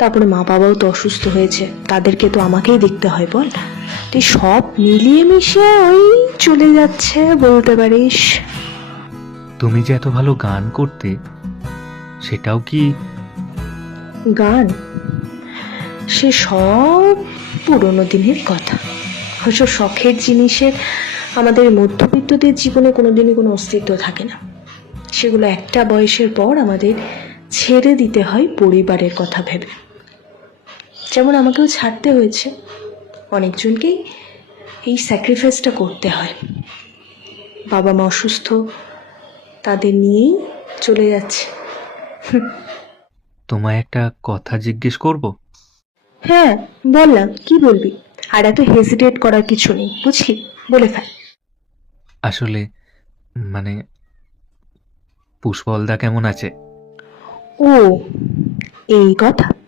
তারপরে মা বাবাও তো অসুস্থ হয়েছে তাদেরকে তো আমাকেই দেখতে হয় বল। তো এই সব মিলিয়ে মিশিয়ে ওই চলে যাচ্ছে বলতে পারিস। তুমি যে এত ভালো গান করতে সেটাও কি গান? সে সব পুরোনো দিনের কথা। অবশ্য শখের জিনিসের আমাদের মধ্যবিত্তদের জীবনে কোনোদিনই কোনো অস্তিত্ব থাকে না। সেগুলো একটা বয়সের পর আমাদের ছেড়ে দিতে হয় পরিবারের কথা ভেবে। যেমন আমাকেও ছাড়তে হয়েছে অনেকজনকেই এই স্যাক্রিফাইসটা করতে হয়। বাবা মা অসুস্থ তাদের নিয়েই চলে যাচ্ছে। তোমায় একটা কথা জিজ্ঞেস করব? হ্যাঁ বল না কি বলবি? আর এত হেজিটেট করার কিছু নেই বুঝলি? বলে ফেল। আসলে মানে পুষ্পলদা কেমন আছে? ও এই কথা।